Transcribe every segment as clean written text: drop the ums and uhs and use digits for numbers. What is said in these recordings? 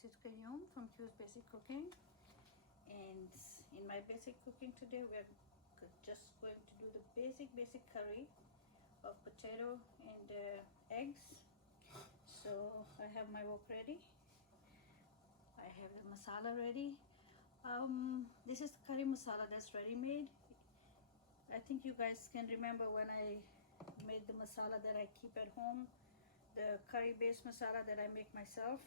this is Qayyum from Q's Basic Cooking, and in my basic cooking today we're just going to do the basic curry of potato and eggs. So I have my wok ready, I have the masala ready. This is the curry masala that's ready made. I think you guys can remember when I made the masala that I keep at home, the curry based masala that I make myself.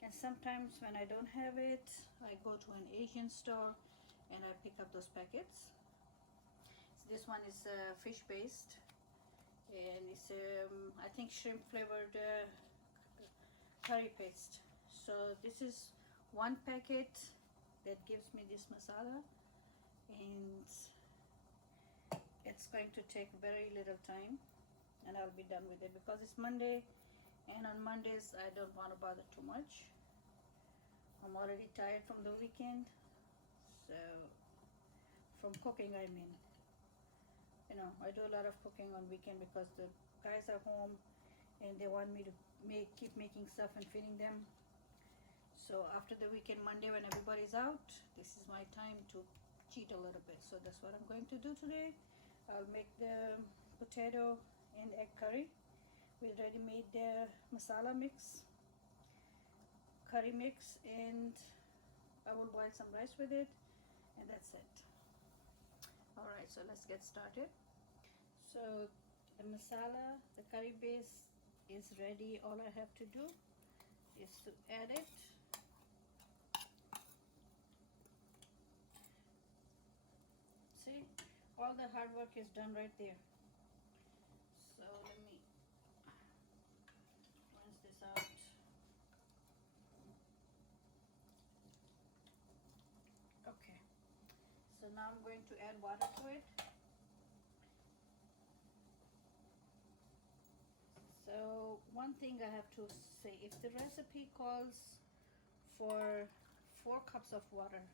And sometimes when I don't have it, I go to an Asian store and I pick up those packets. So this one is fish based, and it's I think shrimp flavored curry paste. So this is one packet that gives me this masala, and it's going to take very little time and I'll be done with it because it's Monday, and on Mondays I don't want to bother too much. I'm already tired from the weekend, so from cooking I mean. You know, I do a lot of cooking on weekend because the guys are home and they want me to keep making stuff and feeding them. So after the weekend, Monday, when everybody's out, this is my time to cheat a little bit. So that's what I'm going to do today. I'll make the potato and egg curry with ready-made masala mix, curry mix, and I will boil some rice with it, and that's it. Alright, so let's get started. So the masala, the curry base is ready. All I have to do is to add it. See, all the hard work is done right there. So let me rinse this out. Okay, so now I'm going to add water to it. So one thing I have to say, if the recipe calls for 4 cups of water,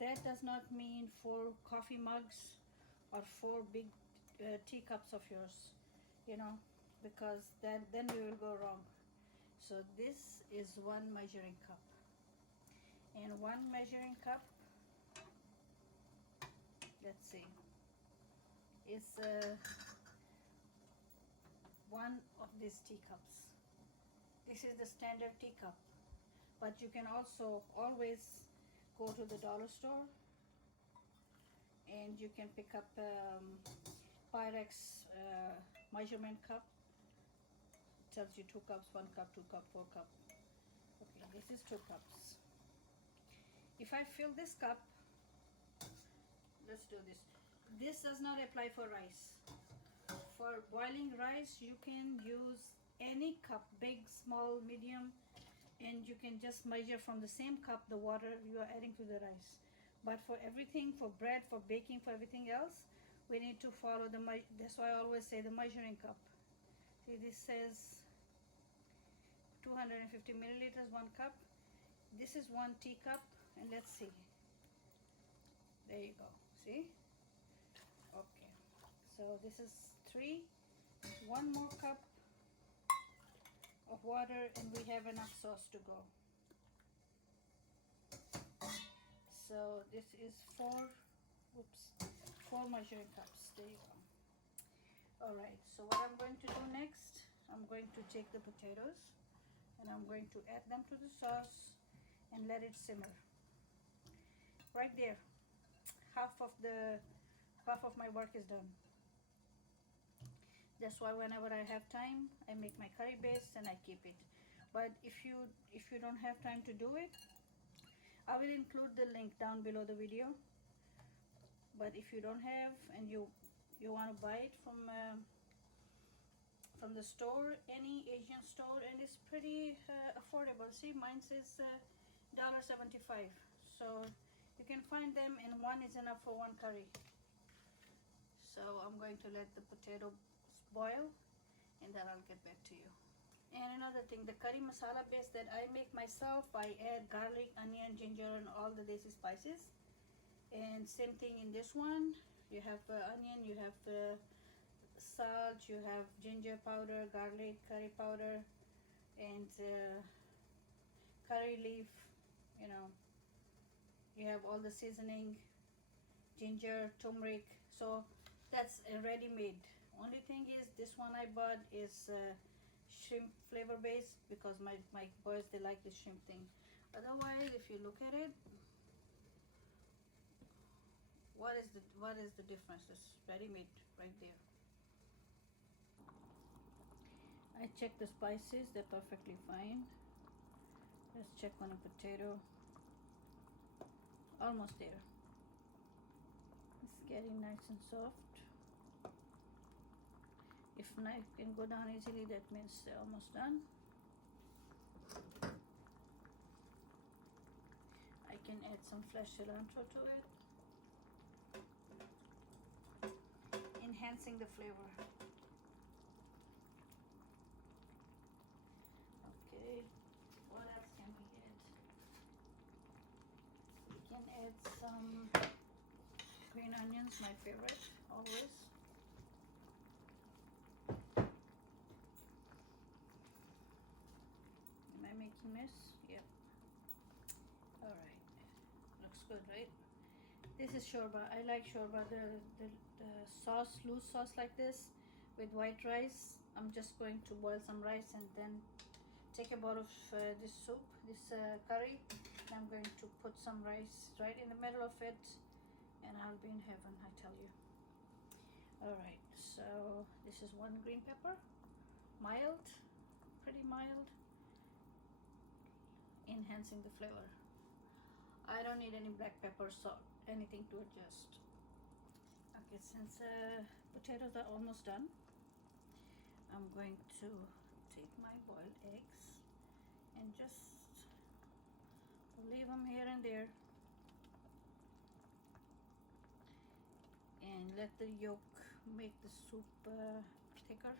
that does not mean 4 coffee mugs or 4 big teacups of yours, you know, because then we will go wrong. So this is 1 measuring cup, and 1 measuring cup, let's see, is 1 of these teacups. This is the standard teacup, but you can also always go to the dollar store and you can pick up Pyrex measurement cup. It tells you 2 cups, 1 cup, 2 cup, 4 cup. Okay, this is 2 cups. If I fill this cup, let's do this. This does not apply for rice. For boiling rice, you can use any cup, big, small, medium, and you can just measure from the same cup the water you are adding to the rice. But for everything, for bread, for baking, for everything else, we need to follow that's why I always say the measuring cup. See, this says 250 milliliters, 1 cup. This is 1 teacup, and let's see. There you go, see? Okay, so this is 3, 1 more cup of water, and we have enough sauce to go. So this is 4 measuring cups. There you go. All right, so what I'm going to do next, I'm going to take the potatoes and I'm going to add them to the sauce and let it simmer. Right there, half of my work is done. That's why whenever I have time, I make my curry base and I keep it. But if you don't have time to do it, I will include the link down below the video. But if you don't have and you want to buy it from the store, any Asian store, and it's pretty affordable. See, mine says $1.75. So you can find them, and 1 is enough for 1 curry. So I'm going to let the potato boil, and then I'll get back to you. And another thing, the curry masala base that I make myself, I add garlic, onion, ginger, and all the desi spices. And same thing in this one. You have onion, you have salt, you have ginger powder, garlic, curry powder, and curry leaf, you know, you have all the seasoning, ginger, turmeric. So that's a ready-made. Only thing is, this one I bought is shrimp flavor base, because my boys, they like the shrimp thing. Otherwise, if you look at it, what is the difference? It's ready-made right there. I checked the spices, they're perfectly fine. Let's check on a potato. Almost there. It's getting nice and soft. If knife can go down easily, that means they're almost done. I can add some fresh cilantro to it, enhancing the flavor. Okay, what else can we add? We can add some green onions, my favorite, always. Am I making mess? Yep. Alright. Looks good, right? This is shorba. I like shorba. The sauce, loose sauce like this with white rice. I'm just going to boil some rice and then take a bowl of this soup, this curry. And I'm going to put some rice right in the middle of it, and I'll be in heaven, I tell you. Alright, so this is one green pepper. Mild, pretty mild. Enhancing the flavor. I don't need any black pepper, salt, anything to adjust. Okay, since potatoes are almost done, I'm going to take my boiled eggs and just leave them here and there, and let the yolk make the soup thicker,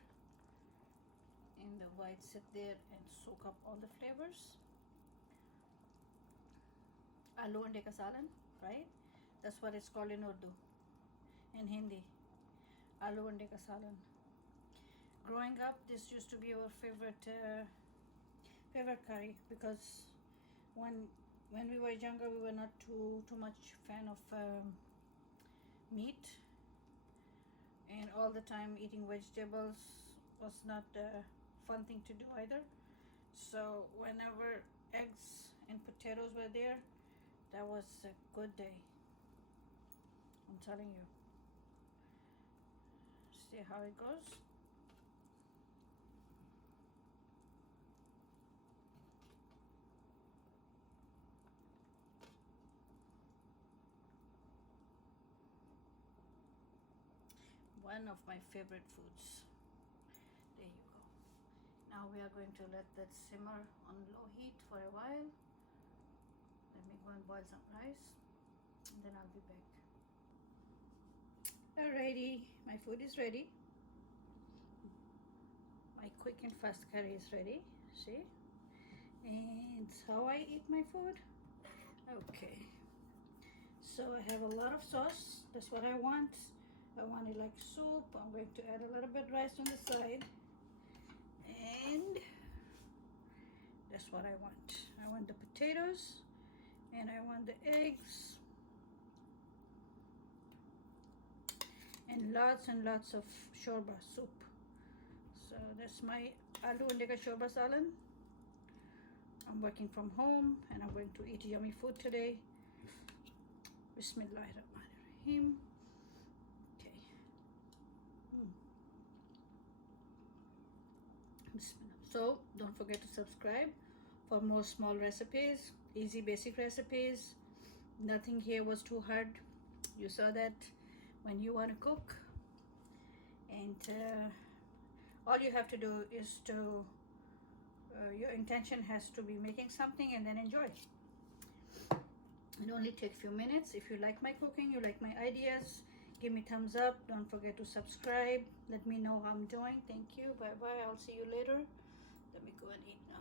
and the white sit there and soak up all the flavors. Aloo ande ka salan, right? That's what it's called in Urdu, in Hindi. Aloo ande ka salan. Growing up, this used to be our favorite curry, because when we were younger, we were not too much fan of meat, and all the time eating vegetables was not a fun thing to do either. So whenever eggs and potatoes were there, that was a good day, I'm telling you. See how it goes. One of my favorite foods. There you go. Now we are going to let that simmer on low heat for a while. Let me go and boil some rice, and then I'll be back. Alrighty, my food is ready. My quick and fast curry is ready. See? And how I eat my food. Okay. So I have a lot of sauce. That's what I want. I want it like soup. I'm going to add a little bit rice on the side, and that's what I want. I want the potatoes, and I want the eggs, and lots of shorba soup. So that's my aloo ande ka shorba salan. I'm working from home, and I'm going to eat yummy food today. Bismillahirrahmanirrahim. So don't forget to subscribe for more small recipes, easy basic recipes. Nothing here was too hard. You saw that when you want to cook, and all you have to do is to your intention has to be making something, and then enjoy. It only takes a few minutes. If you like my cooking, you like my ideas, give me thumbs up. Don't forget to subscribe. Let me know how I'm doing. Thank you. Bye bye. I'll see you later. Let me go and eat now.